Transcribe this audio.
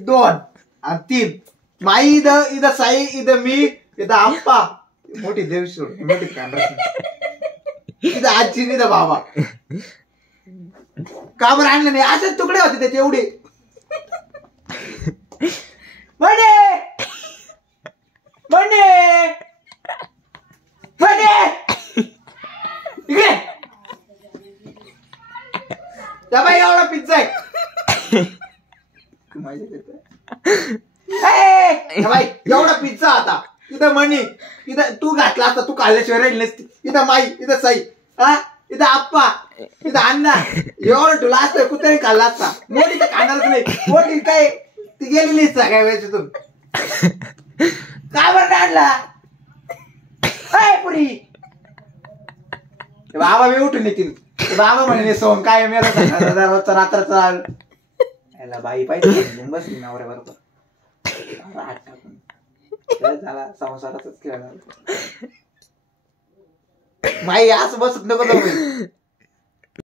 2 आणि 3 माई इथं साई इथं मी इथं आप्पा मोठी देवशूर मोठी कॅमेरा इथं आजी इथं बाबा का बरं आणलं नाही असेच तुकडे होते त्याचे एवढे बने बने बने इकडे त्या बाई एवढा पिझ्झा आहे भाई एवढा पिझ्झा आता इथं मणी इथं तू घातला असता तू खाल्ल्याशिवाय राहिली नसती इथं माई इथं साई हा इथं आप्पा इथं अण्णा एवढं तुला असतं कुत्र्याने खाल्ला असता मोठी तर खाणारच नाही मोठी काय ती गेलेली सगळ्या वेळेतून का बरं आणला पुरी बाबा मी उठून येतील बाबा म्हणे सोम काय मेला रोजचा रात्र चाल बाई पाहिजे बस नवऱ्या बरोबर झाला संसारातच खेळणार माई असं बसत नको